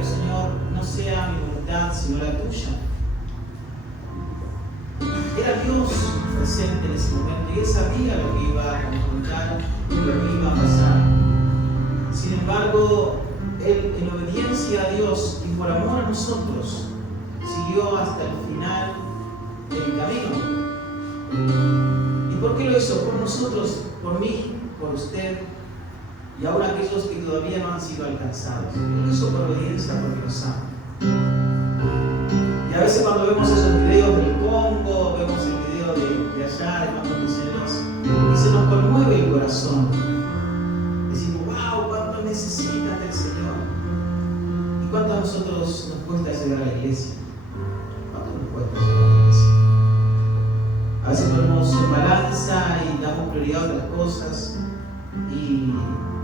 pero Señor, no sea mi voluntad sino la tuya. Era Dios presente en ese momento y Él sabía lo que iba a confrontar y lo que iba a pasar. Sin embargo, Él, en obediencia a Dios y por amor a nosotros, siguió hasta el final del camino. ¿Y por qué lo hizo? Por nosotros, por mí, por usted y aún aquellos que todavía no han sido alcanzados. Él lo hizo por obediencia porque nos ama. Y a veces cuando vemos esos videos del Congo, vemos el video de allá, de cuántos misioneros, y se nos conmueve el corazón. Decimos, wow, cuánto necesitas del Señor. ¿Y cuánto a nosotros nos cuesta llegar a la iglesia? ¿Cuánto nos cuesta llegar a la iglesia? A veces ponemos en balanza y damos prioridad a otras cosas y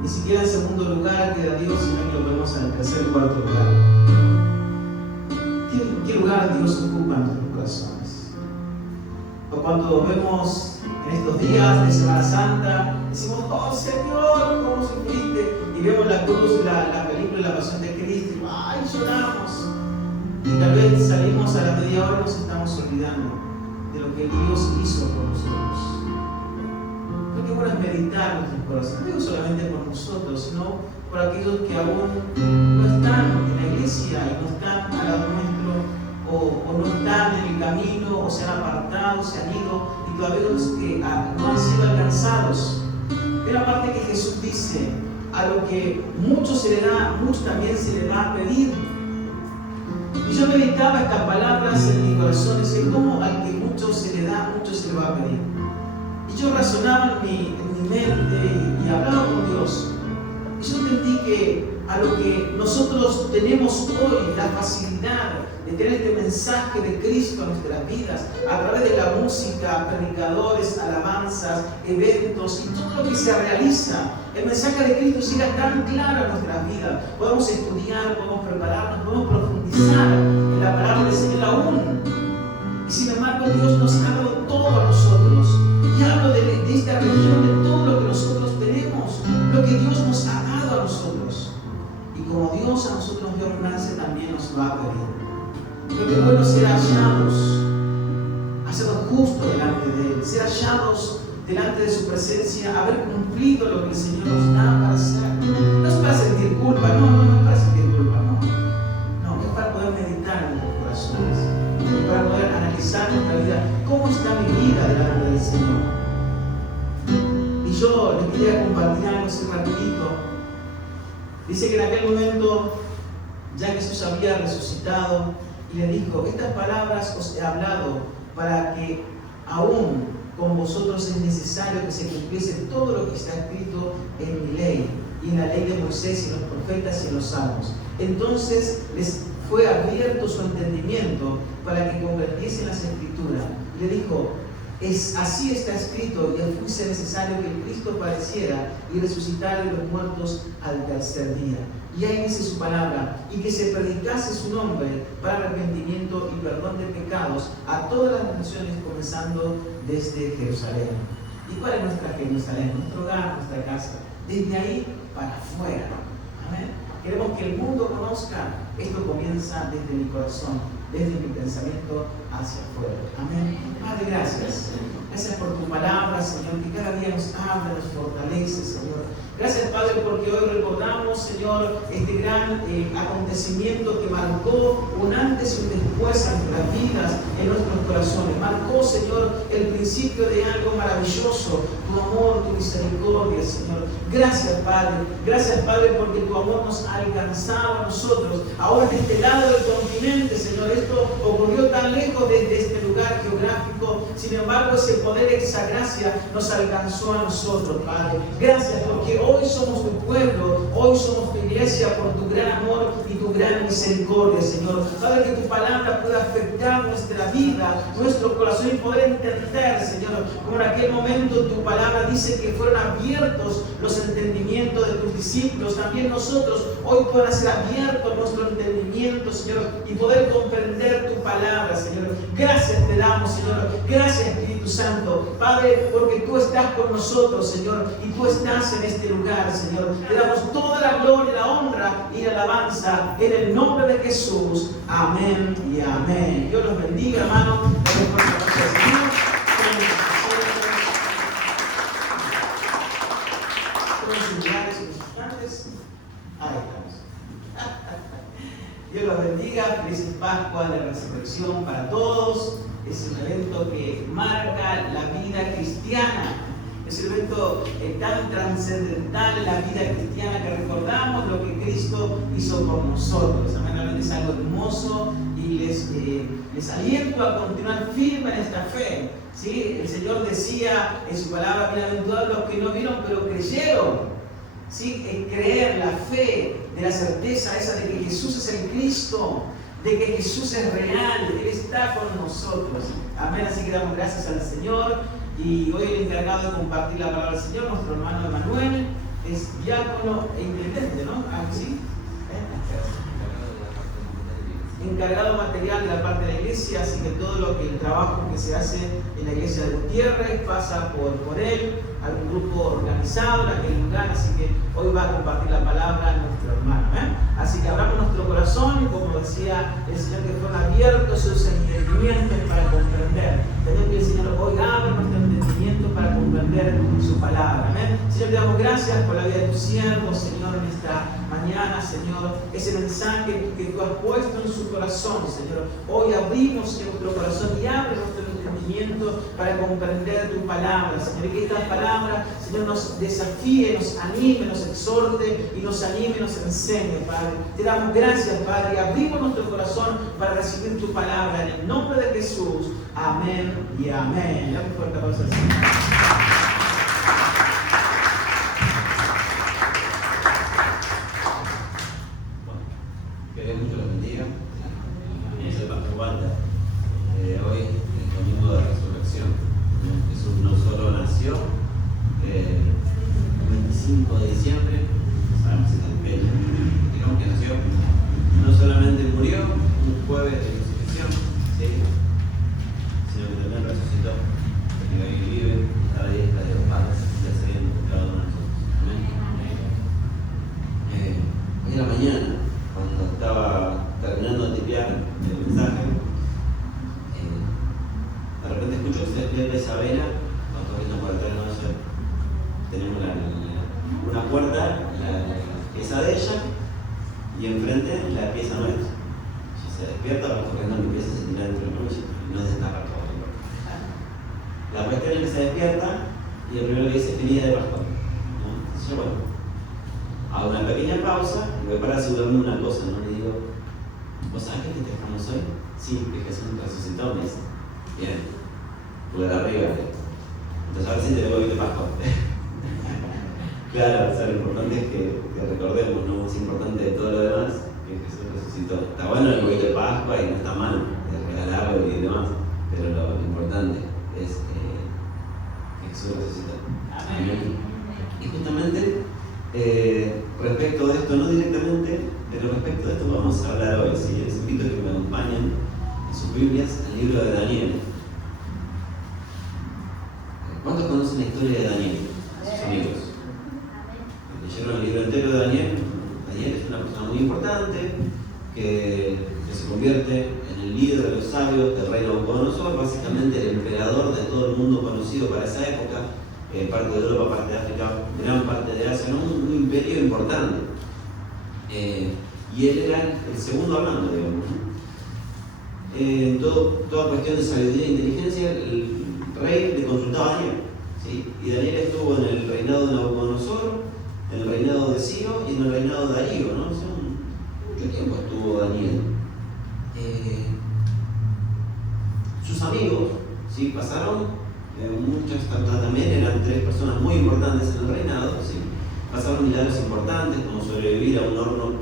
ni siquiera en segundo lugar queda Dios, sino que lo ponemos en el tercer o cuarto lugar. ¿Qué lugar Dios ocupa en nuestros corazones? O cuando vemos en estos días de Semana Santa, decimos, oh Señor, ¿cómo sufriste? Y vemos la cruz, la película La Pasión de Cristo, y ¡ay, lloramos! Y tal vez salimos a la media hora y nos estamos olvidando de lo que Dios hizo por nosotros. Creo que es bueno meditar nuestros corazones, no digo solamente por nosotros, sino por aquellos que aún no están en la iglesia y no están al lado nuestro, o no están en el camino, o se han apartado, se han ido, y todavía los que no han sido alcanzados. Pero aparte que Jesús dice, a lo que mucho se le da, mucho también se le va a pedir. Y yo meditaba estas palabras en mi corazón, es como al que mucho se le da, mucho se le va a pedir. Y yo razonaba en mi mente y hablaba con Dios. Y yo entendí que a lo que nosotros tenemos hoy, la facilidad de tener este mensaje de Cristo en nuestras vidas, a través de la música, predicadores, alabanzas, eventos y todo lo que se realiza, el mensaje de Cristo siga tan claro en nuestras vidas. Podemos estudiar, podemos prepararnos, podemos profundizar en la palabra del Señor aún. Y sin embargo, Dios nos ha dado todo a nosotros. Y hablo de esta región, de todo lo que nosotros tenemos, lo que Dios nos ha dado a nosotros. Y como Dios a nosotros nos dio abundancia, también nos va a pedir. Porque es bueno ser hallados, hacernos justos delante de Él, ser hallados delante de su presencia, haber cumplido lo que el Señor nos da para hacer. No es para sentir culpa, no es para sentir culpa, no, es para poder meditar en nuestros corazones, y para poder analizar nuestra vida, cómo está mi vida delante del Señor. Y yo les quería compartir algo así rapidito. Dice que en aquel momento ya Jesús había resucitado y le dijo, estas palabras os he hablado para que aún con vosotros es necesario que se cumpliese todo lo que está escrito en mi ley y en la ley de Moisés y en los profetas y en los salmos. Entonces les fue abierto su entendimiento para que comprendiesen las escrituras. Y le dijo, así está escrito, y fuese necesario que el Cristo padeciera y resucitara de los muertos al tercer día. Y ahí dice su palabra, y que se predicase su nombre para arrepentimiento y perdón de pecados a todas las naciones, comenzando desde Jerusalén. ¿Y cuál es nuestra Jerusalén? Nuestro hogar, nuestra casa. Desde ahí para afuera. Amén. Queremos que el mundo conozca. Esto comienza desde mi corazón, desde mi pensamiento hacia afuera. Amén. Padre, gracias. Gracias por tu palabra, Señor, que cada día nos habla, nos fortalece, Señor. Gracias, Padre, porque hoy recordamos, Señor, este gran acontecimiento que marcó un antes y un después en nuestras vidas, en nuestros corazones. Marcó, Señor, el principio de algo maravilloso, tu amor, tu misericordia, Señor. Gracias, Padre. Gracias, Padre, porque tu amor nos ha alcanzado a nosotros. Ahora en este lado del continente, Señor, esto ocurrió tan lejos desde este lugar geográfico. Sin embargo, ese poder, esa gracia nos alcanzó a nosotros, Padre. Gracias porque hoy somos tu pueblo, hoy somos tu iglesia por tu gran amor y tu gran misericordia, Señor. Padre, que tu palabra pueda afectar nuestra vida, nuestro corazón y poder entender, Señor, como en aquel momento tu palabra dice que fueron abiertos los entendimientos de tus discípulos. También nosotros hoy pueda ser abierto nuestro entendimiento, Señor, y poder comprender tu palabra, Señor. Gracias te damos, Señor. Gracias, Espíritu Santo, Padre, porque tú estás con nosotros, Señor, y tú estás en este lugar, Señor. Te damos toda la la gloria, la honra y la alabanza en el nombre de Jesús. Amén y amén. Dios los bendiga, hermano. Ahí estamos. Dios los bendiga. Feliz Pascua de Resurrección para todos. Es un evento que marca la vida cristiana. Es un evento tan trascendental en la vida cristiana que recordamos lo que Cristo hizo por nosotros. Realmente es algo hermoso y les aliento a continuar firme en esta fe. ¿Sí? El Señor decía en su palabra: bienaventurados los que no vieron pero creyeron. ¿Sí? Es creer, la fe, de la certeza esa de que Jesús es el Cristo, de que Jesús es real, Él está con nosotros. Amén. Así que damos gracias al Señor. Y hoy el encargado de compartir la palabra del Señor, nuestro hermano Emanuel, es diácono e intendente, ¿no? ¿Sí? Encargado material de la parte de la iglesia, así que todo el trabajo que se hace en la iglesia de Gutiérrez pasa por él. Hay un grupo organizado en aquel lugar, así que hoy va a compartir la palabra a nuestro hermano. Así que abramos nuestro corazón y, como decía el Señor, que fueron abiertos sus entendimientos para comprender. Tenemos que el Señor hoy abra nuestro entendimiento para comprender su palabra. Amén. Señor, te damos gracias por la vida de tu siervo, Señor, en esta mañana, Señor, ese mensaje que tú has puesto en su corazón, Señor. Hoy abrimos, Señor, nuestro corazón y abre nuestro entendimiento para comprender tu palabra, Señor. Y que esta palabra, Señor, nos desafíe, nos anime, nos exhorte y nos anime, nos enseñe, Padre. Te damos gracias, Padre, y abrimos nuestro corazón para recibir tu palabra en el nombre de Jesús. Amén y amén. Dame un fuerte aplauso al Señor. Que Dios mucho los bendiga. Es el Pastor Walter. Hoy es domingo de resurrección. Jesús no solo nació el 25 de diciembre, sabemos esta fecha, digamos que nació, no solamente murió un jueves de resurrección, ¿sí? Sino que también resucitó, porque hoy vive a la diestra de los padres, ya sabiendo por cada uno de nosotros. Amén. Hoy en la mañana, cuando estaba terminando de tipear el mensaje, de repente escucho que se despierta Isabela, cuando corriendo por atrás, no sé, tenemos una puerta, la pieza de ella, y enfrente la pieza nuestra. Ella se despierta, va corriendo a mi pieza, se tira dentro del coche y no destaca todo. La cuestión es que se despierta y el primero que dice es venida de Pascua, ¿no? Entonces yo, bueno, hago una pequeña pausa y voy para asegurarme una cosa, ¿no? Le digo: ¿vos sabés que festejamos hoy? Sí, que Jesús resucitó, me dice. Bien, lugar arriba. Entonces a ver si te digo que te Pascua. Claro, o sea, lo importante es que recordemos, ¿no? Es importante de todo lo demás que Jesús resucitó. Está bueno el huevito de Pascua y no está mal regalarlo y demás, pero lo importante es que Jesús resucitó. Amén. Y justamente respecto de esto, no directamente, pero respecto de esto vamos a hablar hoy. ¿Sí? Les invito a que me acompañen en sus Biblias al libro de Daniel. ¿Cuántos conocen la historia de Daniel? Sus amigos. Leyeron el libro entero de Daniel. Daniel es una persona muy importante que se convierte en el líder de los sabios del rey Nabucodonosor, básicamente el emperador de todo el mundo conocido para esa época, parte de Europa, parte de África, gran parte de Asia, ¿no? Un imperio importante. Y él era el segundo hablando, digamos, ¿no? En toda cuestión de sabiduría e inteligencia, el rey le consultaba a Daniel, ¿sí? Y Daniel estuvo en el reinado de Nabucodonosor, en el reinado de Ciro y en el reinado de Darío, ¿no? O sea, mucho tiempo estuvo Daniel. Sus amigos, ¿sí? Pasaron muchas, también eran 3 personas muy importantes en el reinado, ¿sí? Pasaron milagros importantes, como sobrevivir a un horno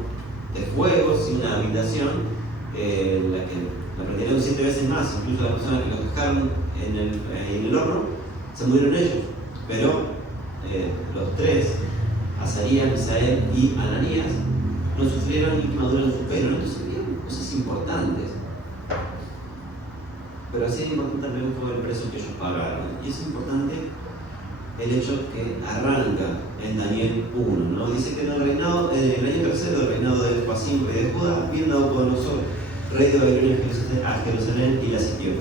de fuego, ¿sí? Una habitación la que la prendieron 7 veces más. Incluso las personas que los dejaron en el horno se murieron ellos, pero los 3, Azarías, Misael y Ananías, no sufrieron ni quemadura en su pelo. Entonces había cosas importantes, pero así de importante también fue el precio que ellos pagaron. Y es importante el hecho que arranca en Daniel 1, ¿no? Dice que en el año tercero del reinado de Joacim, rey de Judá, vino Nabucodonosor, rey de Babilonia, a Jerusalén y la sitió.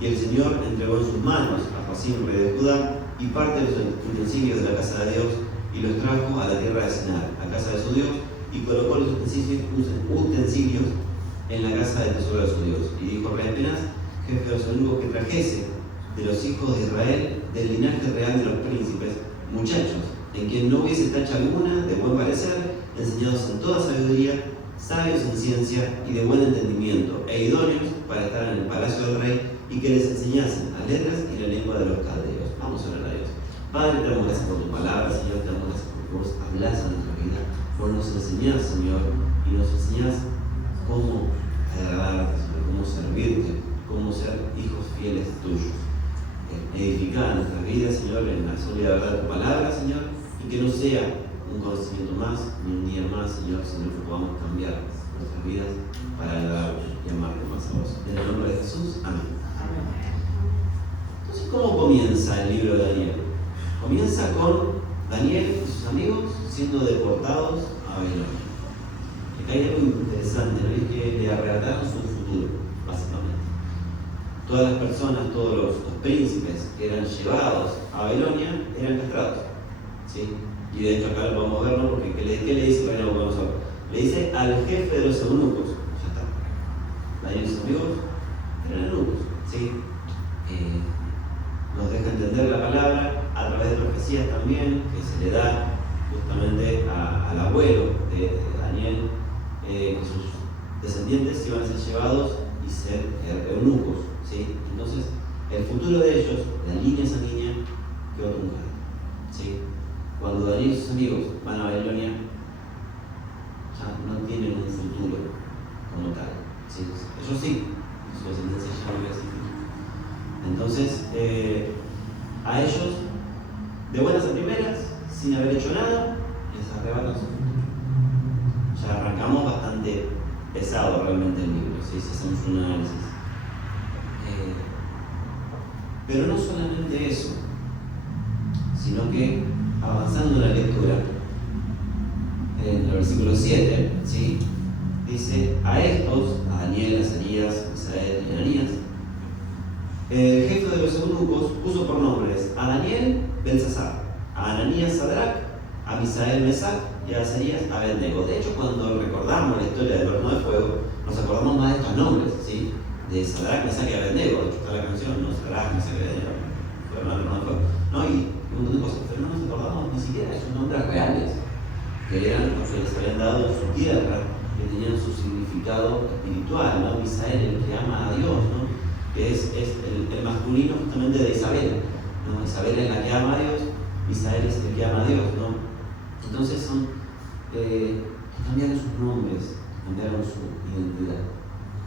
Y el Señor entregó en sus manos a Joacim, rey de Judá, y parte de los utensilios de la casa de Dios, y los trajo a la tierra de Sinar, a casa de su Dios, y colocó los utensilios en la casa del tesoro de su Dios. Y dijo: rey Apenas, jefe de los eunucos, que trajese de los hijos de Israel, del linaje real de los príncipes, muchachos, en quien no hubiese tacha alguna, de buen parecer, enseñados en toda sabiduría, sabios en ciencia y de buen entendimiento, e idóneos para estar en el palacio del rey, y que les enseñasen las letras y la lengua de los caldeos. Vamos a orar a Dios. Padre, te damos gracias por tu palabra, Señor, te damos gracias porque vos hablás a nuestra vida, por nos enseñás, Señor, y nos enseñás cómo agradarte, Señor, cómo servirte, cómo ser hijos fieles tuyos. Edificar nuestras vidas, Señor, en la sólida verdad de tu palabra, Señor, y que no sea un conocimiento más, ni un día más, Señor, sino que podamos cambiar nuestras vidas para agradarte y amarte más a vos. En el nombre de Jesús, amén. Entonces, ¿cómo comienza el libro de Daniel? Comienza con Daniel y sus amigos siendo deportados a Babilonia. Acá hay algo interesante, ¿no? Es que le arrebataron su futuro, básicamente. Todas las personas, todos los príncipes que eran llevados a Babilonia eran castrados, ¿sí? Y de hecho acá lo vamos a ver, ¿no? Porque ¿qué le dice el rey Nabucodonosor? Le dice al jefe de los eunucos. Ya está. Daniel y sus amigos eran eunucos, ¿sí? Nos deja entender la palabra a través de profecías también, que se le da justamente al abuelo de Daniel, que sus descendientes iban a ser llevados y ser eunucos, ¿sí? Entonces, el futuro de ellos, la línea sanguínea, quedó truncada, ¿sí? Cuando Daniel y sus amigos van a Babilonia, ya no tienen un futuro como tal, ¿sí? Ellos sí, su descendencia ya no es así. Entonces, a ellos, de buenas a primeras, sin haber hecho nada, les arrebatan su futuro. Ya arrancamos bastante pesado realmente el libro, ¿sí? Si hacemos un análisis. Pero no solamente eso, sino que avanzando en la lectura, en el versículo 7, ¿sí? Dice: a estos, a Daniel, Azarías, Misael y Ananías, el jefe de los eunucos puso por nombres a Daniel, Belsasar, a Ananías, Sadrach, a Misael, Mesac y a Azarías, Abednego. De hecho, cuando recordamos la historia del horno de fuego, nos acordamos más de estos nombres, ¿sí? De Sadrach, Mesac y Abednego. De hecho, está la canción, ¿no? Sadrach, Mesac y Abednego fueron al horno de fuego, ¿no? Y un montón de cosas, pero no nos acordamos ni siquiera de sus nombres reales, que eran los que les habían dado en su tierra, que tenían su significado espiritual, ¿no? Misael, el que ama a Dios, ¿no? Que es el masculino justamente de Isabel, ¿no? Isabel es la que ama a Dios, Misael es el que ama a Dios, ¿no? Entonces cambiaron sus nombres, cambiaron su identidad.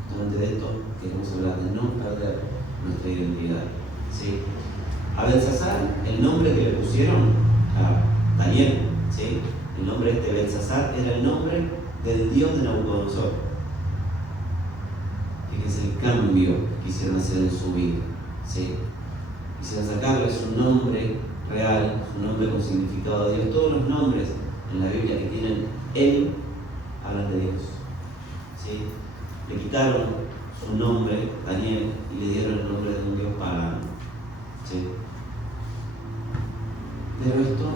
Justamente de esto queremos hablar, de no perder nuestra identidad, ¿sí? A Belsasar, el nombre que le pusieron a Daniel, ¿sí? El nombre de Belsasar era el nombre del dios de Nabucodonosor. Fíjense el cambio que quisieron hacer en su vida, ¿sí? Quisieron sacarle su nombre real, su nombre con significado de Dios. Todos los nombres en la Biblia que tienen él hablan de Dios, ¿sí? Le quitaron su nombre, Daniel, y le dieron el nombre de un dios pagano, ¿sí? Pero esto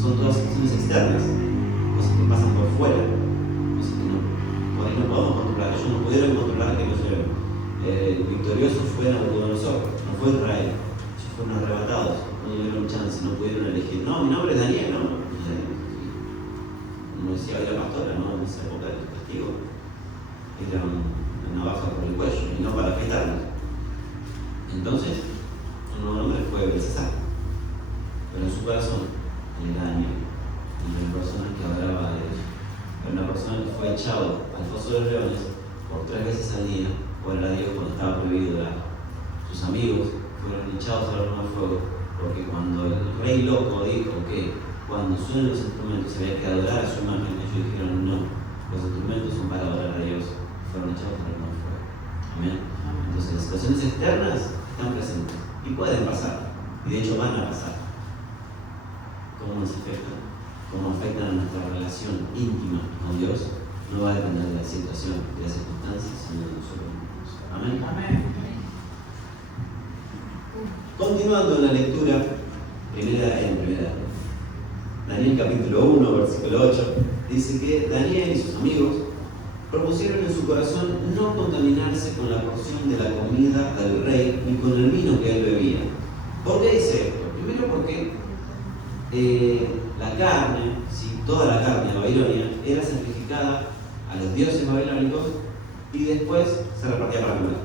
son todas acciones externas, cosas que pasan por fuera, cosas que por ahí no podemos controlar. Ellos no pudieron controlar que el victorioso fue Nabucodonosor, no fue Israel. Ellos fueron arrebatados, no tuvieron chance, no pudieron elegir. No, mi nombre es Daniel, no. Como decía hoy la pastora, ¿no? En esa época del castigo, era una navaja por el cuello y no para afeitarnos. Entonces, un nuevo nombre fue Belsasar, pero en su corazón era Daniel, una persona que hablaba de Dios. Era una persona que fue echado al foso de los leones por 3 veces al día por a Dios cuando estaba prohibido orar. Sus amigos fueron echados al horno de fuego porque cuando el rey loco dijo que cuando suenen los instrumentos había que adorar a su imagen, ellos dijeron no, los instrumentos son para adorar a Dios, fueron echados al horno de fuego. Amén. Entonces las situaciones externas están presentes y pueden pasar. Y de hecho van a pasar. ¿Cómo nos afectan? ¿Cómo afectan a nuestra relación íntima con Dios? No va a depender de la situación, de las circunstancias, sino de nosotros mismos. Amén. Amén. Continuando en la lectura, primera. Daniel capítulo 1, versículo 8, dice que Daniel y sus amigos propusieron en su corazón no contaminarse con la porción de la comida del rey ni con el vino que él bebía. ¿Por qué dice esto? Primero porque la carne, ¿sí? Toda la carne de Babilonia era sacrificada a los dioses babilónicos y después se repartía para comer.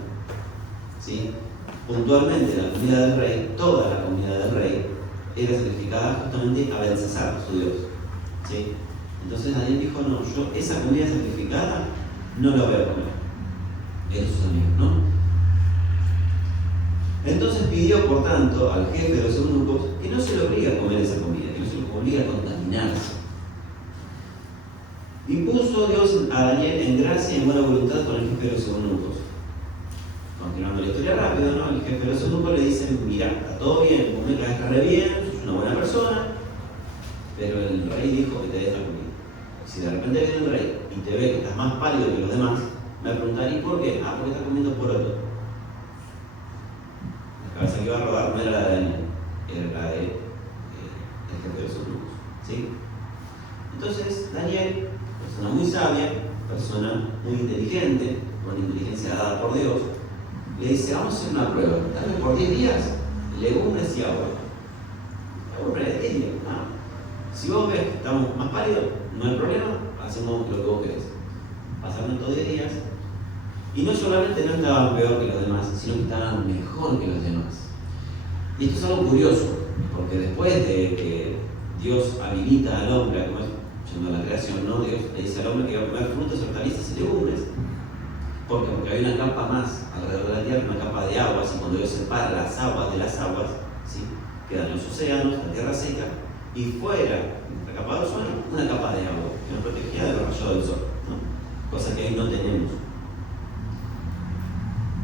¿Sí? Puntualmente la comida del rey, toda la comida del rey, era sacrificada justamente a Belsasar, su dios. ¿Sí? Entonces Daniel dijo, no, yo esa comida sacrificada no la voy a comer. Él y sus amigos, ¿no? Entonces pidió, por tanto, al jefe de los eunucos que no se le obligue a comer esa comida, que no se le obligue a contaminarse. Y puso Dios a Daniel en gracia y en buena voluntad con el jefe de los eunucos. Continuando la historia rápido, ¿no? El jefe de los eunucos le dice, mira, está todo bien, come que está re bien, sos una buena persona, pero el rey dijo que te des la comida. Si de repente viene el rey y te ve que estás más pálido que los demás, me va a preguntar, ¿y por qué? Ah, porque estás comiendo poroto. La cabeza que iba a rodar no era la de Daniel, era la de el jefe de los eunucos. ¿Sí? Entonces, Daniel, persona muy sabia, persona muy inteligente, con inteligencia dada por Dios, le dice, vamos a hacer una prueba, dame por 10 días legumbres y agua. Agua para el día, ¿no? Si vos ves que estamos más pálidos, no hay problema, hacemos lo que vos querés. Pasaron estos 10 días y no solamente no estaban peor que los demás, sino que estaban mejor que los demás. Y esto es algo curioso, porque después de que Dios habilita al hombre a comer, yendo a la creación, ¿no? Dios le dice al hombre que iba a comer frutas, hortalizas y legumbres. ¿Por qué? Porque hay una capa más alrededor de la tierra, una capa de aguas, y cuando Dios separa las aguas de las aguas, ¿sí? Quedan los océanos, la tierra seca, y fuera, en la capa de ozono, una capa de agua que nos protegía de los rayos del sol, ¿no? Cosa que ahí no tenemos.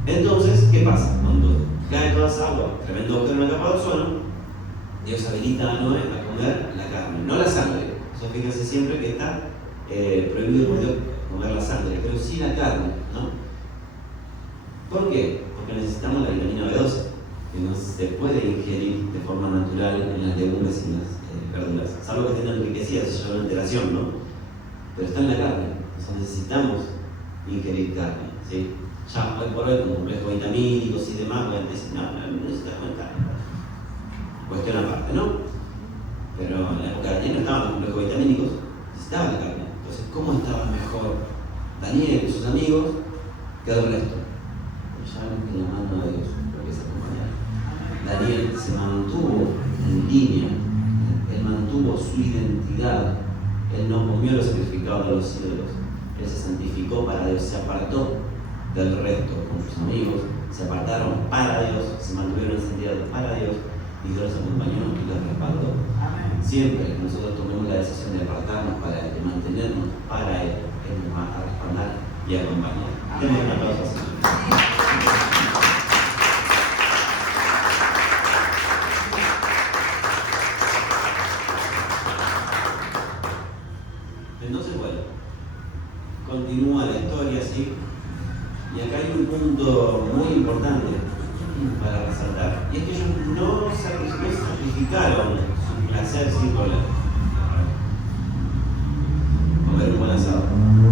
Entonces, ¿qué pasa? Cuando cae toda esa agua, tremendo agujero en la capa de ozono, Dios habilita a Noé a comer la carne, no la sangre. Eso fíjense siempre que está prohibido por Dios comer la sangre, pero sí la carne, ¿no? ¿Por qué? Porque necesitamos la vitamina B12, que no se puede ingerir de forma natural en las legumbres y en las verduras, salvo que estén enriquecidas, se llama alteración, ¿no? Pero está en la carne, entonces necesitamos ingerir carne, ¿sí? Ya hoy por hoy, con complejos vitamínicos y demás, pueden decir, no necesitamos carne. Cuestión aparte, ¿no? Pero en la época de Daniel no estaban los complejos vitamínicos, necesitaban la carne. Entonces, ¿cómo estaba mejor Daniel y sus amigos que el resto? Pues ya ven que la mano de Dios lo que es acompañar. Daniel se mantuvo en línea, él mantuvo su identidad, él no comió lo sacrificado de los cielos, él se santificó para Dios, se apartó del resto con sus amigos, se apartaron para Dios, se mantuvieron encendidos para Dios, y Dios los acompañó y los respaldó. Siempre que nosotros tomemos la decisión de apartarnos para Él, de mantenernos para Él, Él nos va a respaldar y acompañar. Demos un aplauso al Señor. Entonces, bueno, continúa la historia, ¿sí? Y acá hay un punto muy importante para resaltar, y es que ellos no sacrificaron su placer sin problema. Comer un buen asado,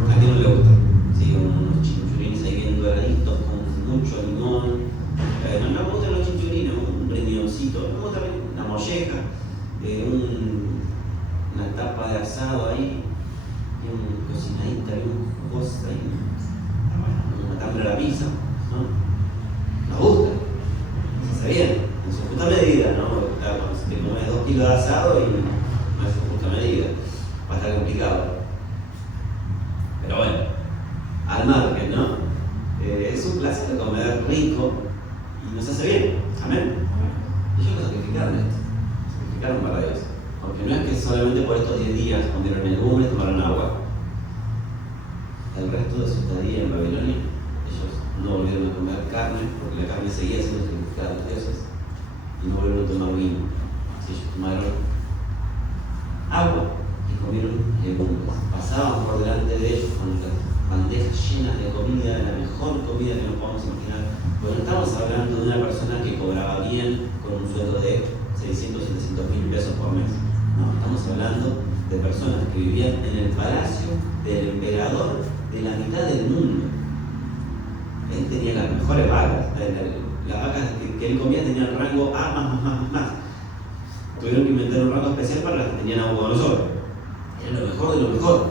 ¿a quién no le gusta? Sí, unos chinchulines ahí bien doraditos, con mucho limón. No me gustan los chinchulines, un riñoncito, me gusta una molleja, una tapa de asado ahí, bien cocinadita, bien jugosa, una tabla de la pizza, ¿no? Nos gusta, se hace bien, en su justa medida, ¿no? Claro, cuando te comes 2 kilos de asado y no es su justa medida, va a estar complicado. Pero bueno, al margen, ¿no? Es un placer comer rico y nos hace bien, amén. Ellos lo sacrificaron esto, sacrificaron para Dios, porque no es que solamente por estos 10 días comieron legumbres, tomaron agua. El resto de su estadía en Babilonia, ellos no volvieron a comer carne, porque la carne seguía siendo sacrificada a los dioses, y y no volvieron a tomar vino. Si ellos tomaron agua y comieron legumbres. Pasaban por delante de ellos con las bandejas llenas de comida, la mejor comida que nos podamos imaginar. Porque no estamos hablando de una persona que cobraba bien con un sueldo de 600, 700 mil pesos por mes. No, estamos hablando de personas que vivían en el palacio del emperador de la mitad del mundo. Él tenía las mejores vacas. Las vacas que él comía tenían rango A más. Tuvieron que inventar un rango especial para las que tenían Nabucodonosor. Era lo mejor de lo mejor.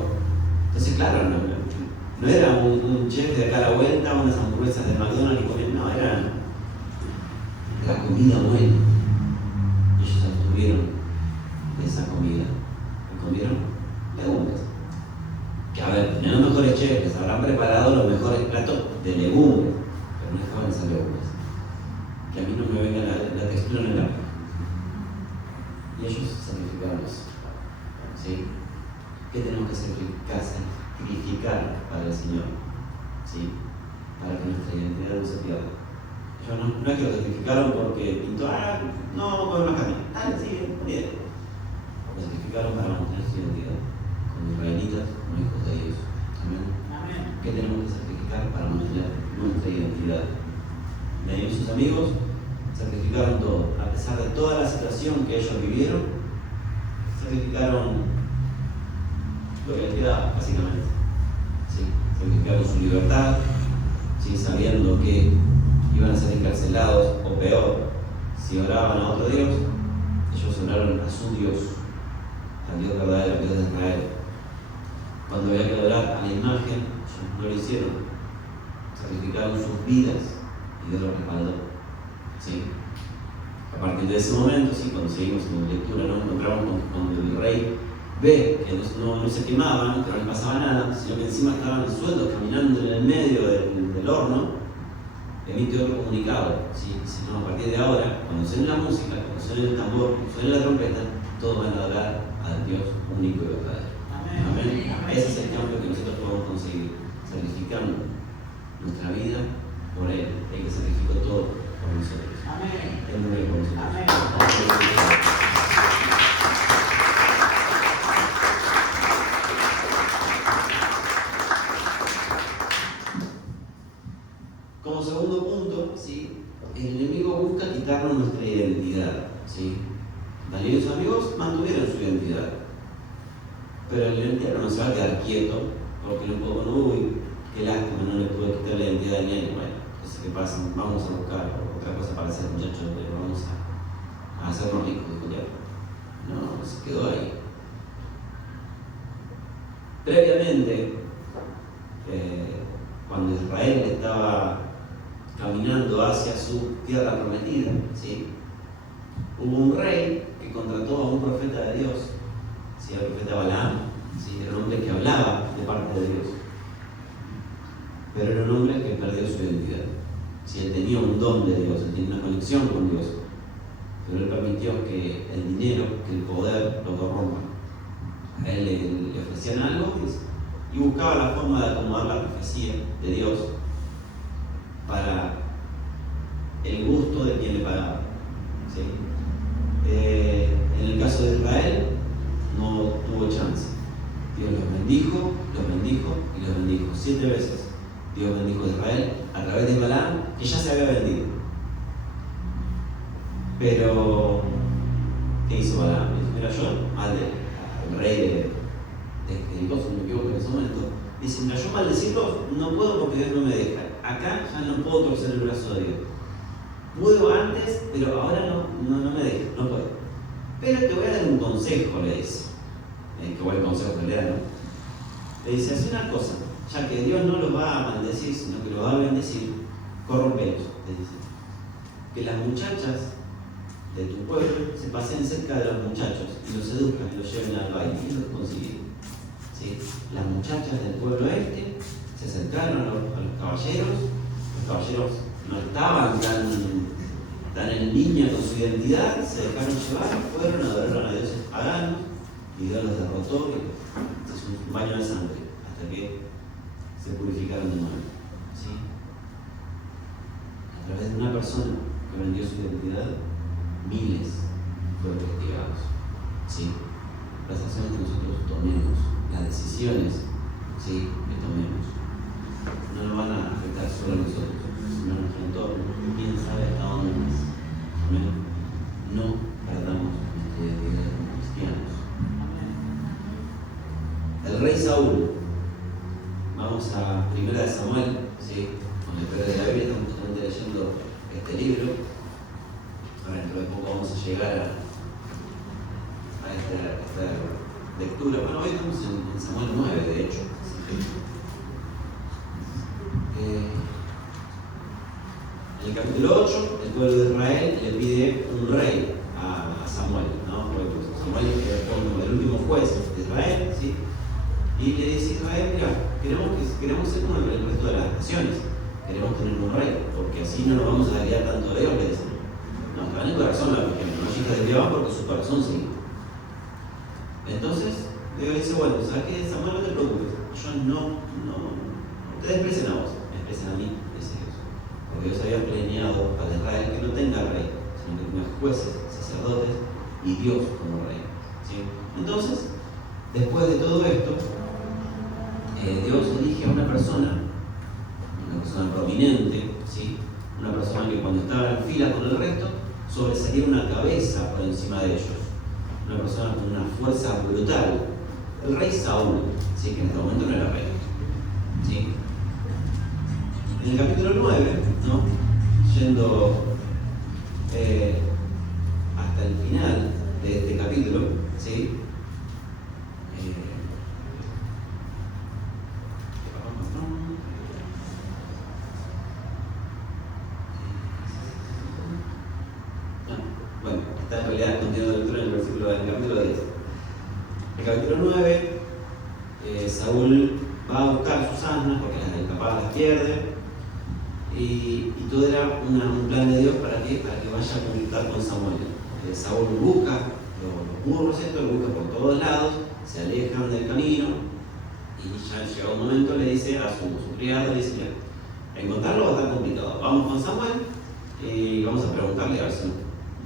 Entonces, claro, no era un chef de acá a la vuelta, unas hamburguesas de McDonald's y comían. No, era la comida buena. Ellos obtuvieron de esa comida y comieron legumbres. Que a ver, tenían los mejores chefs, les habrán preparado los mejores platos de legumbres, pero no estaban esas legumbres. Que a mí no me venga la textura en el agua. Y ellos sacrificaron eso. ¿Sí? ¿Qué tenemos que sacrificar para el Señor? ¿Sí? Para que nuestra identidad no se pierda. Ellos no es que lo sacrificaron porque pintó, no comer más carne. Sí, bien. Lo sacrificaron para mantener su identidad. Como israelitas, como hijos de Dios. Amén. ¿Qué tenemos que sacrificar para mantener nuestra identidad? Daniel y sus amigos sacrificaron todo, a pesar de toda la situación que ellos vivieron, sacrificaron lo que les quedaba, básicamente. ¿Sí? Sacrificaron su libertad, ¿sí? Sabiendo que iban a ser encarcelados, o peor, si oraban a otro Dios. Ellos oraron a su Dios, al Dios verdadero, al Dios de Israel. Cuando había que adorar a la imagen, ellos no lo hicieron. Sacrificaron sus vidas y Dios los respaldó. ¿Sí? A partir de ese momento, ¿sí? Cuando seguimos en la lectura, nos encontramos cuando el rey ve que no se quemaban, que no les pasaba nada, sino que encima estaban sueltos caminando en el medio del horno, emite otro comunicado. ¿Sí? Dice, no, a partir de ahora, cuando suene la música, cuando suene el tambor, cuando suene la trompeta, todos van a adorar al Dios único y verdadero. Amén. Ese es el cambio que nosotros podemos conseguir, sacrificando nuestra vida por Él, el que sacrificó todo por nosotros. Amén. Él murió por nosotros. Amén. Como segundo punto, ¿sí? El enemigo busca quitarnos nuestra identidad. ¿Sí? Daniel y sus amigos mantuvieron su identidad, pero el entierro no se va a quedar quieto porque no puedo, qué lástima, no le puedo quitar la identidad de Daniel. Bueno, entonces, ¿qué pasa? Vamos a buscar otra cosa para hacer, muchachos, pero vamos a hacernos ricos, dijo el diablo. No, se quedó ahí. Previamente, cuando Israel estaba caminando hacia su tierra prometida, ¿sí? Hubo un rey que contrató a un profeta de Dios, ¿sí? El profeta Balaam, ¿sí? Era un hombre que hablaba de parte de Dios, pero era un hombre que perdió su identidad. ¿Sí? Él tenía un don de Dios, él tenía una conexión con Dios, pero él permitió que el dinero, que el poder lo corrompa. A él le ofrecían algo y buscaba la forma de acomodar la profecía de Dios para el gusto de quien le pagaba. ¿Sí? En el caso de Israel no tuvo chance. Dios los bendijo y los bendijo 7 veces. Dios bendijo a Israel a través de Balaam, que ya se había vendido. Pero ¿qué hizo Balaam? Mira, yo al rey de Jericó, si no me equivoco en ese momento, dice, mira, yo maldecirlo no puedo porque Dios no me deja. Acá ya no puedo torcer el brazo de Dios. Puedo antes, pero ahora no me deja, no puedo. Pero te voy a dar un consejo, le dice. Qué buen consejo que le da, ¿no? Le dice, haz una cosa, ya que Dios no los va a maldecir, sino que los va a bendecir, corrompelos, le dice. Que las muchachas de tu pueblo se pasen cerca de los muchachos y los seduzcan y los lleven al baile. Y los consiguieron. ¿Sí? Las muchachas del pueblo este se acercaron a los caballeros no estaban tan en línea con su identidad, se dejaron llevar, fueron, adoraron a dioses paganos y Dios los derrotó y se hizo un baño de sangre hasta que se purificaron de nuevo. ¿Sí? A través de una persona que vendió su identidad, miles fueron castigados. ¿Sí? Las acciones que nosotros tomemos, las decisiones, ¿sí?, que tomemos, no nos van a afectar solo a nosotros, sino a nuestro entorno. Quién sabe hasta dónde más. Amén. No perdamos nuestra identidad como cristianos. El rey Saúl, vamos a 1 Samuel, ¿sí?, con la historia de la Biblia, estamos justamente leyendo este libro. Ahora dentro de poco vamos a llegar a esta lectura. Bueno, hoy estamos en Samuel 9, de hecho. En el capítulo 8, el pueblo de Israel le pide un rey a Samuel, ¿no? Porque Samuel es como el último juez de Israel, ¿sí? Y le dice a Israel: mira, queremos ser como el resto de las naciones, queremos tener un rey, porque así no nos vamos a desviar tanto de Dios, le dicen. No, que van el corazón, porque no se desviaban porque su corazón sigue. Entonces, Dios dice: bueno, ¿sabes qué, Samuel? No te preocupes, yo no te desprecien a vos, me desprecien a mí, dice Dios. Porque Dios había planeado para Israel que no tenga rey, sino que tenga jueces, sacerdotes y Dios como rey, ¿sí? Entonces, después de todo esto, Dios elige a una persona prominente, ¿sí?, una persona que cuando estaba en fila con el resto sobresalía una cabeza por encima de ellos, una persona con una fuerza brutal, el rey Saúl, ¿sí?, que en este momento no era rey, ¿sí? En el capítulo 9, ¿no?, yendo hasta el final de este capítulo, ¿sí?, bueno, está en realidad continuando la lectura en el capítulo 10. En el capítulo 9, Saúl va a buscar sus asnas porque capaz las pierde, y todo era un plan de Dios para que vaya a consultar con Samuel. Saúl busca los burros, los busca por todos lados, se alejan del camino, y ya llega un momento le dice a su criado, le dice: mira, encontrarlo va a estar complicado, vamos con Samuel y vamos a preguntarle a ver si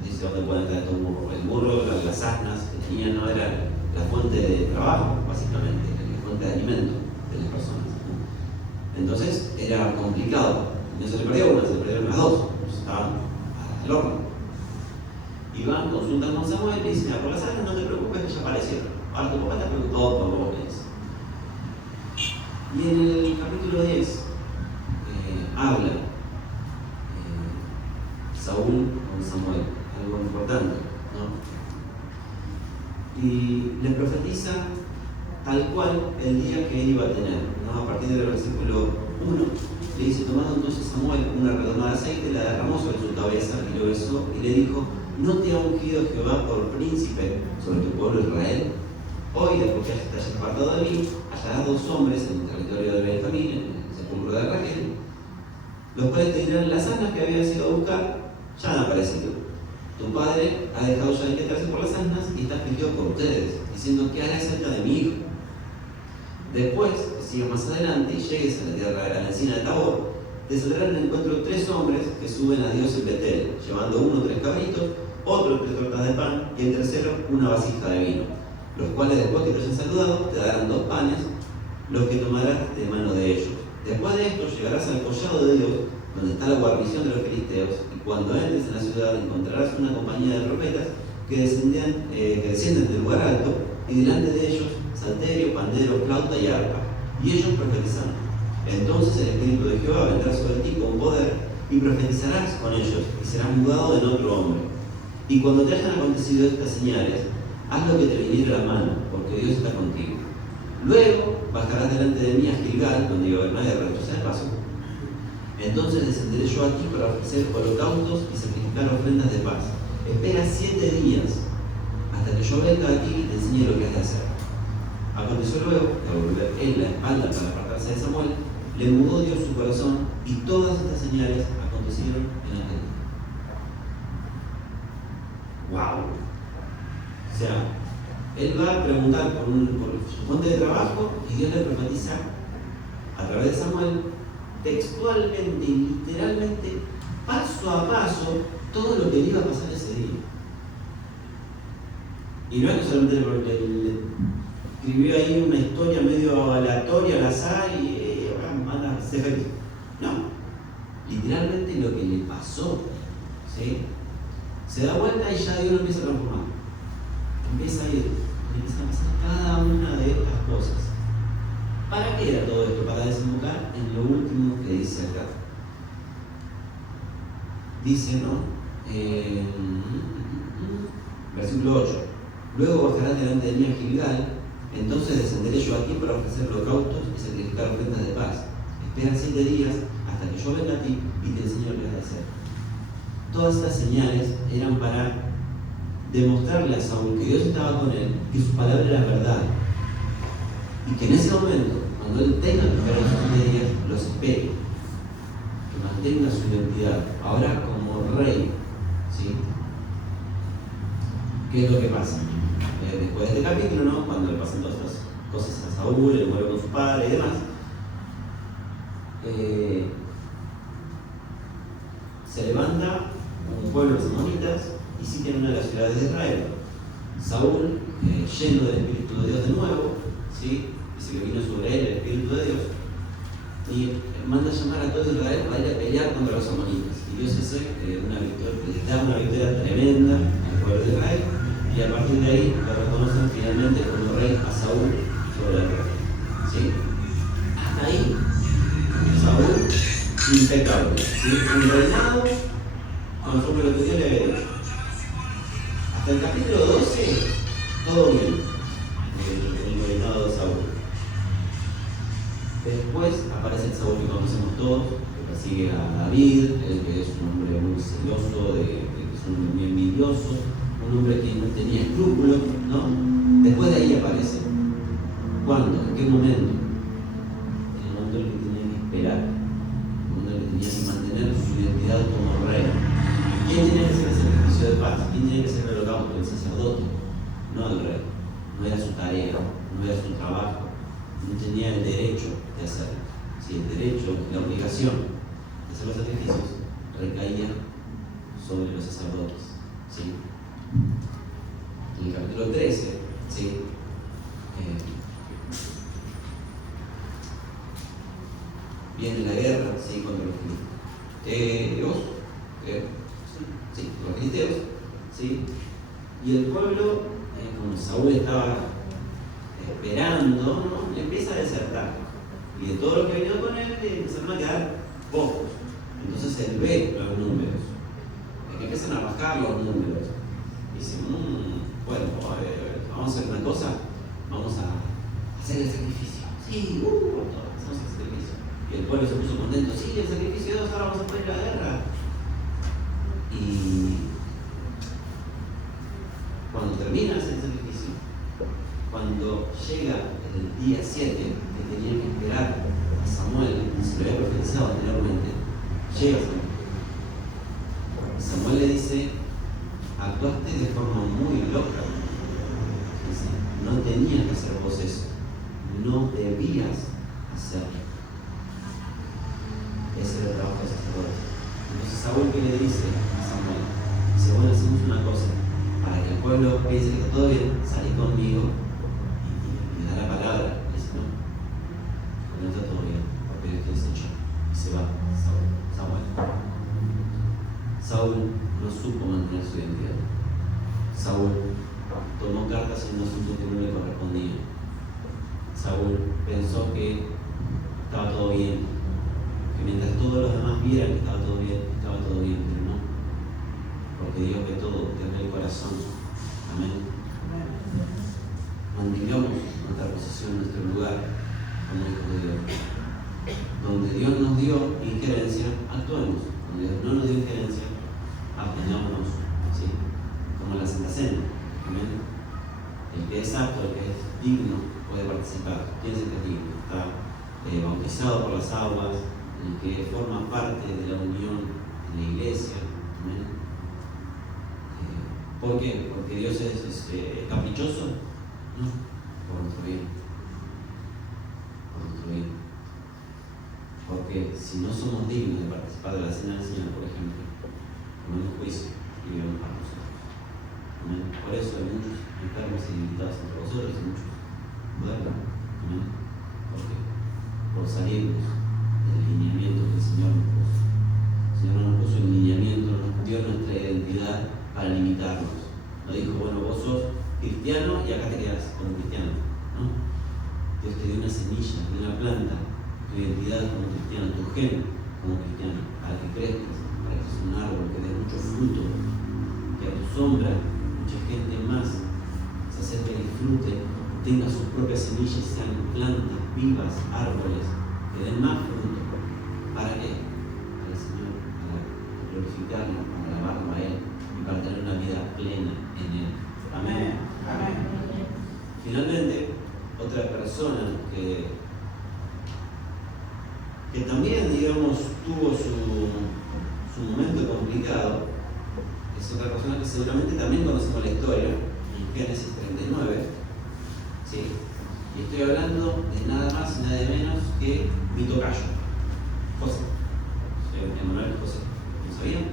dice dónde pueden estar estos burros. El burro, las asnas que tenían, no era la fuente de trabajo, básicamente, la fuente de alimento de las personas. Entonces era complicado. No se le perdió una, se le perdieron las dos, estaban al horno. Y van, consultan con Samuel y dicen: mira, por las asnas no te preocupes, que ya aparecieron. Ahora tu papá está preocupado por vos, me dice. Y en el capítulo 10 habla Saúl con Samuel, algo importante, ¿no? Y le profetiza tal cual el día que él iba a tener, ¿no? A partir del versículo 1, le dice: tomando entonces Samuel una redoma de aceite, la derramó sobre su cabeza y lo besó y le dijo: ¿no te ha ungido Jehová por príncipe sobre tu pueblo Israel? Hoy, después que te hayas apartado de mí, hallarás 2 hombres en el territorio de Benjamín, en el sepulcro de Raquel, los cuales te dirán: las asnas que habías ido a buscar ya han aparecido. Tu padre ha dejado ya de inquietarse por las asnas y está afligido por ustedes, diciendo: ¿qué hará acerca de mi hijo? Después, que sigas más adelante y llegues a la tierra de la encina de Tabor, te saldrán en encuentro 3 hombres que suben a Dios en Betel, llevando uno 3 cabritos, otro 3 tortas de pan y el tercero una vasija de vino, los cuales después que te hayan saludado te darán 2 panes, los que tomarás de mano de ellos. Después de esto llegarás al collado de Dios, donde está la guarnición de los filisteos, y cuando entres en la ciudad encontrarás una compañía de profetas que descienden del lugar alto, y delante de ellos salterio, pandero, flauta y arpa, y ellos profetizarán. Entonces el Espíritu de Jehová vendrá sobre ti con poder, y profetizarás con ellos, y serás mudado en otro hombre. Y cuando te hayan acontecido estas señales, haz lo que te viniere a la mano, porque Dios está contigo. Luego bajarás delante de mí a Gilgal, donde iba a haber una guerra, esto sea de paso. Entonces descenderé yo aquí para ofrecer holocaustos y sacrificar ofrendas de paz. Espera 7 días hasta que yo venga aquí y te enseñe lo que has de hacer. Aconteció luego que al volver él la espalda para apartarse de Samuel, le mudó Dios su corazón, y todas estas señales acontecieron en aquel día. ¡Wow! O sea, él va a preguntar por su fuente de trabajo, y Dios le profetiza a través de Samuel, textualmente y literalmente, paso a paso, todo lo que le iba a pasar ese día. Y no es que solamente le escribió ahí una historia medio aleatoria al azar y anda, sé feliz. No, literalmente lo que le pasó, ¿sí? Se da vuelta y ya Dios lo empieza a transformar. Empieza a ir, empieza a pasar cada una de estas cosas. ¿Para qué era todo esto? Para desembocar en lo último que dice acá. Dice, ¿no? Versículo 8. Luego bajarás delante de mí a Gilgal, entonces descenderé yo aquí para ofrecer holocaustos y sacrificar ofrendas de paz. Espera 7 días hasta que yo venga a ti y te enseño lo que has de hacer. Todas estas señales eran para demostrarle a Saúl que Dios estaba con él, que su palabra era verdad. Y que en ese momento, cuando él tenga que esperar esos 7 días, los espere. Que mantenga su identidad. Ahora como rey. ¿Sí? ¿Qué es lo que pasa? Después de este capítulo, ¿no? Cuando le pasan todas estas cosas a Saúl, él muere con su padre y demás, se levanta un pueblo de los amonitas y sitian una de las ciudades de Israel. Saúl, lleno del Espíritu de Dios de nuevo, ¿sí? Dice que vino sobre él el Espíritu de Dios, y manda a llamar a todo Israel para ir a pelear contra los amonitas. Y Dios hace les da una victoria tremenda al pueblo de Israel, y a partir de ahí lo reconocen finalmente como rey a Saúl sobre la tierra. ¿Sí? Hasta ahí, Saúl impecable. ¿Sí? Un reinado conforme lo que Dios le había dicho. Hasta el capítulo 12, todo bien. El reinado de Saúl. Después aparece el Saúl que conocemos todos, que persigue a David, el que es un hombre muy celoso, que es un hombre muy envidioso, un hombre que no tenía escrúpulos, ¿no? Después de ahí aparece. ¿Cuándo? ¿En qué momento? En el momento en el que tenía que esperar, en el momento en el que tenía que mantener su identidad como rey. ¿Quién tenía que hacer el sacrificio de paz? ¿Quién tenía que hacer el holocausto? El sacerdote, no el rey. No era su tarea, no era su trabajo, no tenía el derecho de hacerlo. Si el derecho, la obligación de hacer los sacrificios recaía sobre los sacerdotes. ¿Sí? En el capítulo 13, ¿sí? Viene la guerra, ¿sí? Contra los filisteos, ¿sí? Los filisteos, ¿sí? Y el pueblo, como Saúl estaba esperando, ¿no? Le empieza a desertar. Y de todo lo que venía con él, le empezaron a quedar pocos. Entonces él ve los números. Que empiezan a bajar los números. Y dice, bueno, vamos a hacer una cosa, vamos a hacer el sacrificio. Sí, hacemos el sacrificio. Y el pueblo se puso contento, sí, el sacrificio de Dios, ahora vamos a poner la guerra. Y cuando termina ese sacrificio, cuando llega el día 7, que tenían que esperar a Samuel, se lo había profetizado anteriormente, llega Samuel. Samuel le dice, actuaste de forma muy loca. Dice, no tenías que hacer vos eso, no debías hacerlo. Ese era el trabajo del sacerdote. Entonces Saúl, ¿qué le dice a Samuel? Dice, bueno, hacemos una cosa, para que el pueblo piense que está todo bien, salí conmigo y da la palabra. Le dice, no está todo bien, porque Dios te desechó. Y se va Saúl no supo mantener su identidad. Saúl tomó cartas en un asunto que no le correspondía. Saúl pensó que estaba todo bien, que mientras todos los demás vieran que estaba todo bien, pero no. Porque Dios ve todo, Dios ve el corazón. Amén. Mantengamos nuestra posición, nuestro lugar como hijos de Dios. Donde Dios nos dio injerencia, actuemos. Donde Dios no nos dio injerencia, abstengámonos, ¿sí? Como la Santa Cena. Amén. El que es apto, el que es digno, puede participar. ¿Quién es el que es digno? Está bautizado por las aguas, el que forma parte de la unión en la iglesia. Amén. ¿Por qué? ¿Porque Dios es caprichoso? No, por nuestro bien. Por nuestro bien. Porque si no somos dignos de participar de la cena del Señor, por ejemplo, tomemos juicio y vivamos para nosotros. Amén. Por eso hay muchos enfermos y limitados entre vosotros y muchos duermen. Amén. ¿Por qué? Por salirnos del lineamiento que el Señor nos puso. El Señor no nos puso el lineamiento, no nos dio nuestra identidad para limitarnos. No dijo, bueno, vos sos cristiano y acá te quedas como cristiano. ¿No? Dios te dio una semilla, una planta, tu identidad como cristiano, tu gen como cristiano, para que crezcas, para que seas un árbol, que dé mucho fruto, que a tu sombra mucha gente más se acerque y disfrute, tenga sus propias semillas, sean plantas vivas, árboles, que den más fruto. ¿Para qué? Para el Señor, para glorificarlo, para alabarlo a Él y para tener una vida plena en Él. Amén. Amén. Finalmente, otra persona que también, digamos, tuvo su momento complicado, es otra persona que seguramente también conocemos la historia, en Génesis 39, ¿sí? Y estoy hablando de nada más y nada menos que mi tocayo, José. Emanuel José. ¿Lo sabían?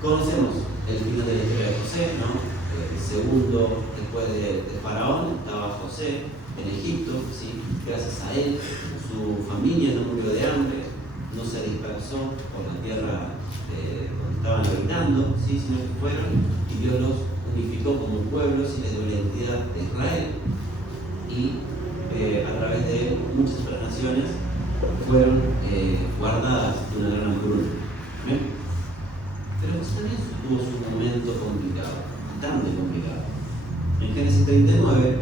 Conocemos el final de la historia de José, ¿no? El segundo, después de Faraón, estaba José en Egipto, ¿sí? Gracias a él, su familia no murió de hambre, no se dispersó por la tierra donde estaban habitando, ¿sí? Sino que fueron y Dios los unificó como pueblos y les dio la identidad de Israel. Y a través de él, muchas otras naciones fueron guardadas de una gran hambruna. ¿Bien? Pero José también tuvo su momento complicado, bastante complicado. En Génesis 39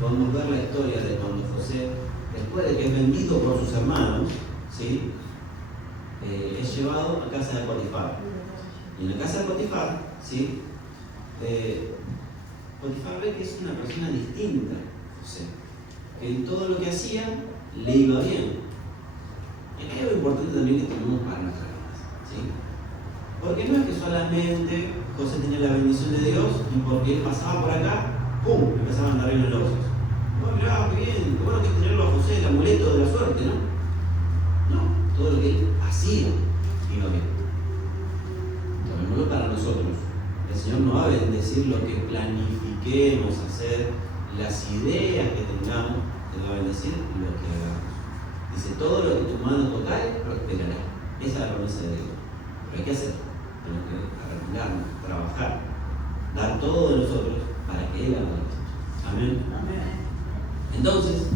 podemos ver la historia de cuando José, después de que es vendido por sus hermanos, ¿sí? Es llevado a casa de Potifar. Y en la casa de Potifar, ¿sí? Potifar ve que es una persona distinta a José, que en todo lo que hacía le iba bien. Y acá hay algo importante también que tenemos para nuestras vidas, ¿sí? Porque no es que solamente José tenía la bendición de Dios y porque él pasaba por acá, ¡pum!, empezaban a andar bien los negocios. Oh, mirá, qué bien, qué bueno que es tenerlo a José, el amuleto de la suerte, ¿no? No, todo lo que él hacía iba bien. Tomémoslo para nosotros. El Señor nos va a bendecir lo que planifiquemos hacer, las ideas que tengamos, te va a bendecir lo que hagamos. Dice, todo lo que tu mano tocare, prosperará. Esa es la promesa de Dios. Pero hay que hacer, tenemos que arreglarnos, trabajar, dar todo de nosotros para que Él haga las cosas. Amén. Amén. Entonces,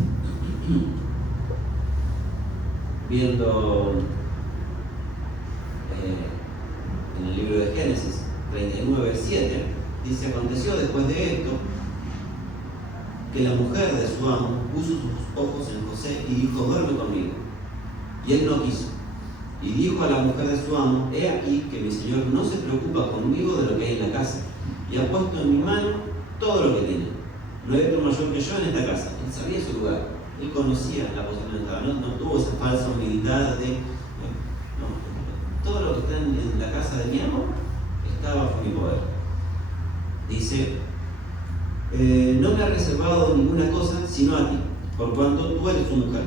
viendo en el libro de Génesis 39:7, dice, aconteció después de esto que la mujer de su amo puso sus ojos en José y dijo, duerme conmigo. Y él no quiso. Y dijo a la mujer de su amo, he aquí que mi señor no se preocupa conmigo de lo que hay en la casa, y ha puesto en mi mano todo lo que tiene. No hay otro mayor que yo en esta casa. Él sabía su lugar, él conocía la posición donde estaba, no tuvo esa falsa humildad de, no, todo lo que está en la casa de mi amo estaba bajo mi poder. Dice, no me ha reservado ninguna cosa sino a ti, por cuanto tú eres su mujer.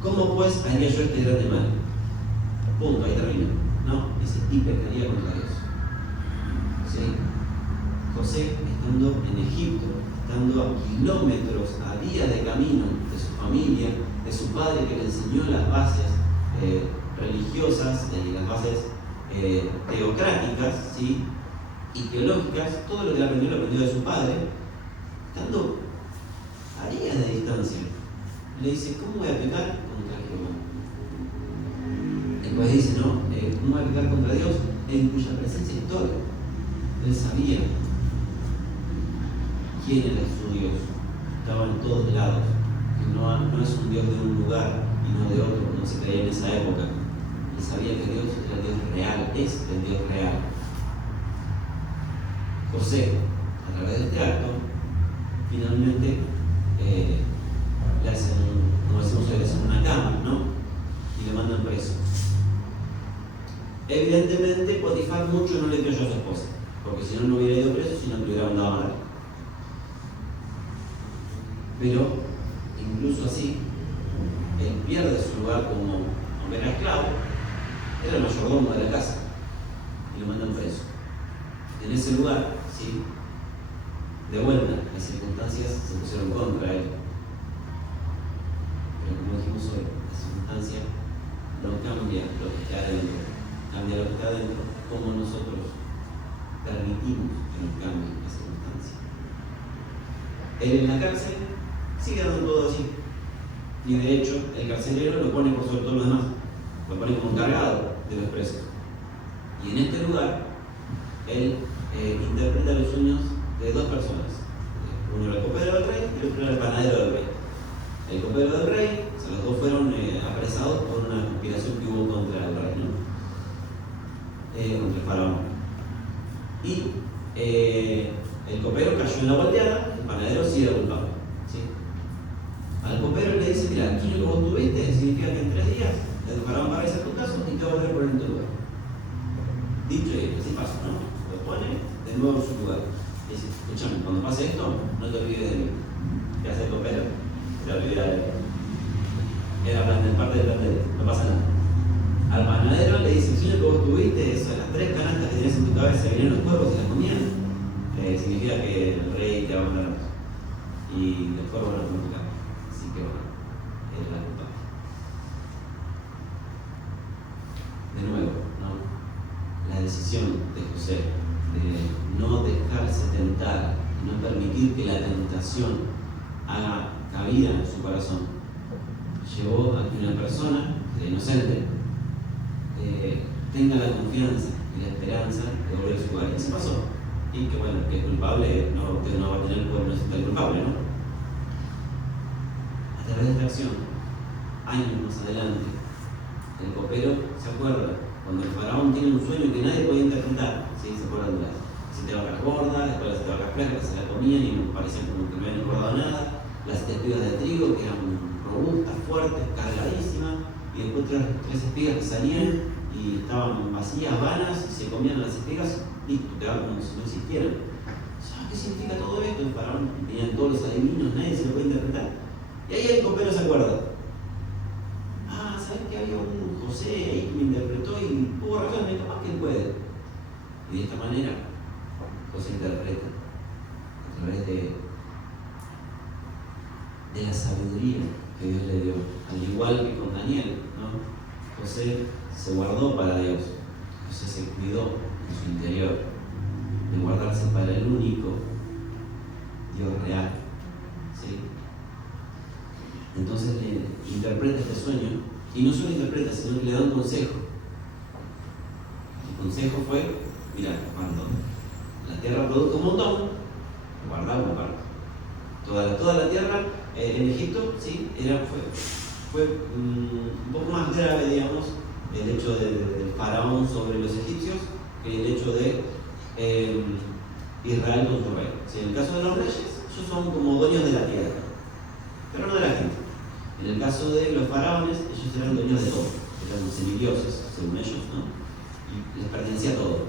¿Cómo pues haría yo este grande mal? Punto, ahí termina. No, dice, y pecaría contra Dios. ¿Sí? José, estando en Egipto, estando a kilómetros, a días de camino de su familia, de su padre que le enseñó las bases religiosas, las bases teocráticas, ¿sí? Y teológicas, todo lo que lo aprendió de su padre, estando a días de distancia, le dice, ¿cómo voy a pecar contra Jehová? Después dice, ¿no? ¿Cómo voy a pecar contra Dios? En cuya presencia estoy. Él sabía quién era su Dios. Estaba en todos lados. Y no es un Dios de un lugar y no de otro. No se creía en esa época. Él sabía que Dios era el Dios real, es el Dios real. José, a través de este acto, finalmente le hacen, como decimos hoy, le hacen una cama, ¿no? Y le mandan preso. Evidentemente, Potifar mucho no le creyó a su esposa, porque si no, no hubiera ido preso, si no, le hubiera mandado a matar. Pero, incluso así, él pierde su lugar como era esclavo, era el mayordomo de la casa y lo mandan preso. En ese lugar, ¿sí? De vuelta, las circunstancias se pusieron contra él. Pero como dijimos hoy, la circunstancia no cambia lo que está adentro, cambia lo que está adentro, como nosotros permitimos que nos cambie la circunstancia. Él en la cárcel sigue dando todo así. Y de hecho, el carcelero lo pone por sobre todo los demás, lo pone como encargado de los presos. Y en este lugar, él interpreta los sueños de dos personas. Uno era el copero del rey y el otro era el panadero del rey. El copero del rey, o sea, los dos fueron apresados por una conspiración que hubo contra el rey, ¿no? Contra el faraón. Y el copero cayó en la volteada, el panadero sí era culpable. ¿Sí? Al copero le dice: mira, el sueño que vos tuviste significa que en 3 días el faraón va a revisar tu caso y te va a volver a poner en tu lugar. Dicho y hecho, así pasa, ¿no? Lo pone de nuevo en su lugar. Y dice: escúchame, cuando pase esto, no te olvides de mí. ¿Qué hace el copero? Se olvida de él. Era parte del plantel, no pasa nada. Al panadero le dice: el sueño que vos tuviste, esas las 3 canastas que tenías en tu cabeza, venían los cuervos y las comían, significa que el rey te va a mandar y los cuervos no comen tu carne. Así que bueno, es la culpa. De nuevo, ¿no? La decisión de José de no dejarse tentar, no permitir que la tentación haga cabida en su corazón, llevó a que una persona inocente tenga la confianza y la esperanza de volver a su hogar. Y eso pasó. Y que bueno, que es culpable, usted no va a tener poder no ser culpable, ¿no? A través de esta acción, años más adelante, el copero se acuerda cuando el faraón tiene un sueño que nadie puede interpretar. ¿Sí? Se acuerdan de las 7 vacas gordas, después las 7 vacas flacas que se la comían y no parecían como que no habían engordado nada, las 7 espigas de trigo que eran robustas, fuertes, cargadísimas, y después 3 espigas que salían y estaban vacías, vanas, y se comían las espigas, listo, quedaban como si no existieran. ¿Sabes qué significa todo esto? El faraón tenían todos los adivinos, nadie se lo puede interpretar. Y ahí el copero se acuerda: ah, ¿sabes que había un José ahí que me interpretó y hubo razón? Capaz que él puede. Y de esta manera, José interpreta a través de la sabiduría que Dios le dio, al igual que con Daniel, ¿no? José se guardó para Dios, José se cuidó en su interior de guardarse para el único Dios real, ¿sí? Entonces le interpreta este sueño, y no solo interpreta, sino que le da un consejo. El consejo fue: mira, cuando la tierra produjo un montón, guardaba una parte. Toda la tierra en Egipto, sí, fue un poco más grave, digamos, el hecho del faraón sobre los egipcios que el hecho de Israel con su rey. ¿Sí? En el caso de los reyes, ellos son como dueños de la tierra, pero no de la gente. En el caso de los faraones, ellos eran dueños de todo, eran semidioses, según ellos, ¿no? Y les pertenecía todo.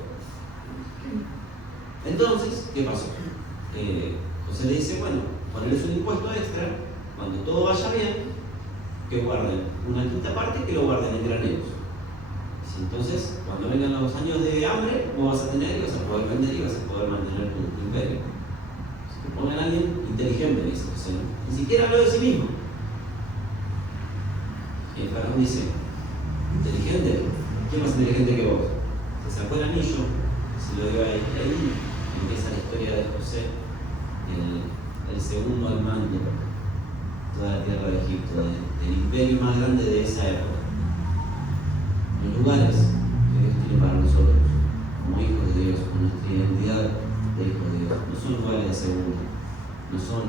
Entonces, ¿qué pasó? José le dice: bueno, ponerles un impuesto extra, cuando todo vaya bien, que guarden una quinta parte, que lo guarden en graneros. Entonces, cuando vengan los años de hambre, vos vas a tener y vas a poder vender y vas a poder mantener tu imperio. Que pongan a alguien inteligente, dice José, ¿no? Ni siquiera habló de sí mismo. Y el faraón dice: ¿inteligente? ¿Quién más inteligente que vos? Se sacó el anillo, se lo dio a él, y ahí empieza la historia de José, el segundo al mando de toda la tierra de Egipto, del imperio más grande de esa época. Los lugares que Dios tiene para nosotros, como hijos de Dios, con nuestra identidad de hijos de Dios, no son lugares de segunda, no son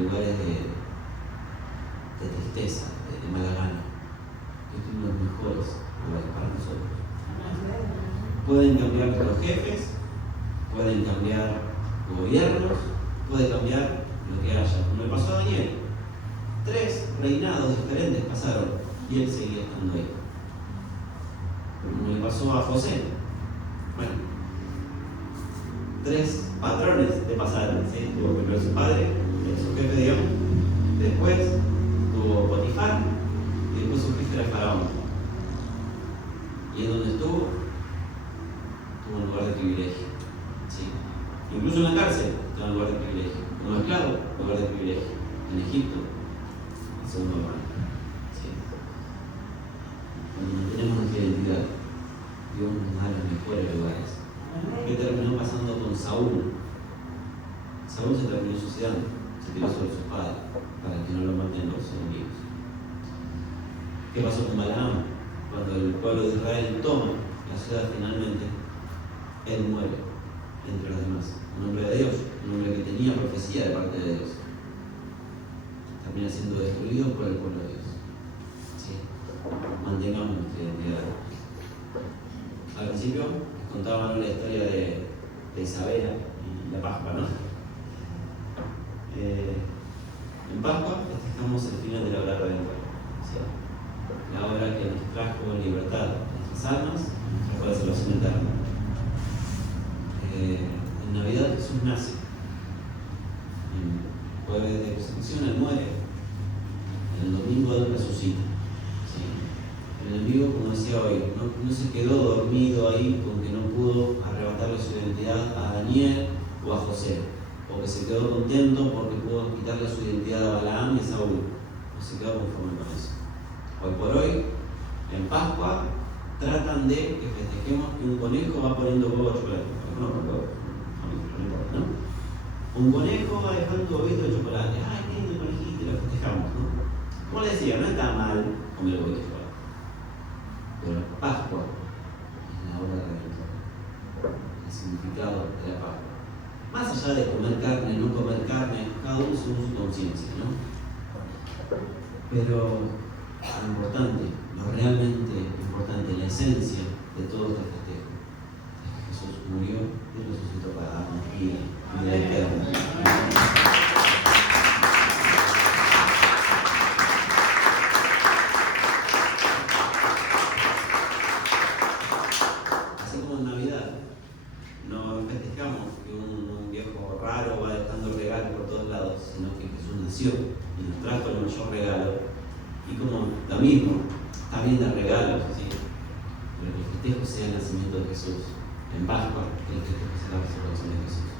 lugares de tristeza, de mala gana. Dios tiene los mejores lugares para nosotros. Pueden cambiar los jefes, pueden cambiar gobiernos, puede cambiar lo que haya. Como le pasó a Daniel, 3 reinados diferentes pasaron y él seguía estando ahí. Como le pasó a José, bueno, 3 patrones le pasaron, ¿sí? Tuvo primero su padre, su jefe, digamos, después tuvo Potifar y después su jefe era el faraón. Egipto, el segundo pan. ¿Sí? Cuando mantenemos nuestra identidad, Dios nos da los mejores lugares. ¿Qué terminó pasando con Saúl? Saúl se terminó suicidando, se tiró sobre su espada para que no lo maten los enemigos. ¿Qué pasó con Balaam? Cuando el pueblo de Israel toma la ciudad finalmente, él muere entre los demás. Un hombre de Dios, un hombre que tenía profecía de parte de Dios. Termina siendo destruido por el pueblo de Dios. ¿Sí? Mantengamos nuestra identidad. Al principio les contaba la historia de Isabela y la Pascua, ¿no? En Pascua festejamos el final de la obra redentora, ¿sí? La obra que nos trajo libertad en nuestras almas y nos trajo la salvación eterna. En Navidad Jesús nace. En jueves de crucifixión Él muere. En el domingo Él resucita. ¿Sí? El enemigo, como decía hoy, no se quedó dormido ahí con que no pudo arrebatarle su identidad a Daniel o a José, o que se quedó contento porque pudo quitarle su identidad a Balaam y a Saúl. No se quedó conforme con eso. Hoy por hoy, en Pascua, tratan de que festejemos que un conejo va poniendo huevo de chocolate. No importa, ¿no? Un conejo va dejando un huevito de chocolate. ¡Ay, qué lindo conejito! Y lo festejamos, ¿no? Como les decía, no está mal comer huevito de chocolate. Pero Pascua es la hora redentora, el significado de la Pascua. Más allá de comer carne, no comer carne, cada uno según su conciencia, ¿no? Pero lo importante, lo realmente importante, la esencia de todo este festejo, es que Jesús murió y resucitó para darnos vida eterna. Así como en Navidad, no festejamos que un viejo raro va dejando regalos por todos lados, sino que Jesús nació y nos trajo el mayor regalo. Y como lo mismo, está bien dar regalos, ¿sí? Pero que el festejo sea el nacimiento de Jesús. En Pascua, que el festejo sea la resurrección de Jesús.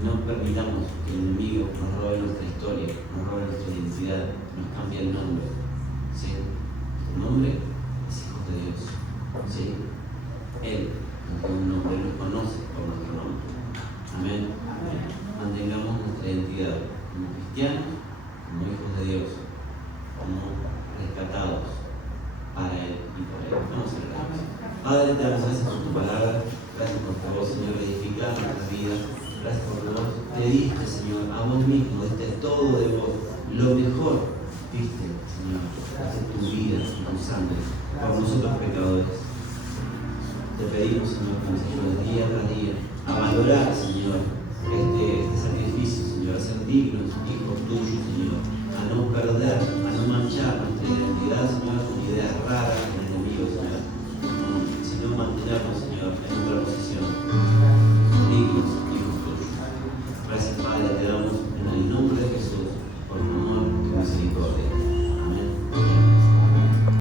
No permitamos que el enemigo nos robe nuestra historia, nos robe nuestra identidad, nos cambie el nombre. ¿Sí? Tu nombre es hijo de Dios. ¿Sí? Él nos da un nombre, nos conoce por nuestro nombre. Amén. Mantengamos nuestra identidad como cristianos, como hijos de Dios, como rescatados para Él y por Él. Vamos a orar. Padre, te damos gracias por tu palabra, gracias por tu voz, Señor, edificar nuestras vidas, gracias por tu voz. Te diste, Señor, a vos mismo, diste todo de vos, lo mejor diste, Señor, diste tu vida, tu sangre, por nosotros pecadores. Te pedimos, Señor, que nos ayudes día tras día a valorar, Señor, este sacrificio, Señor, a ser dignos hijos tuyos, Señor.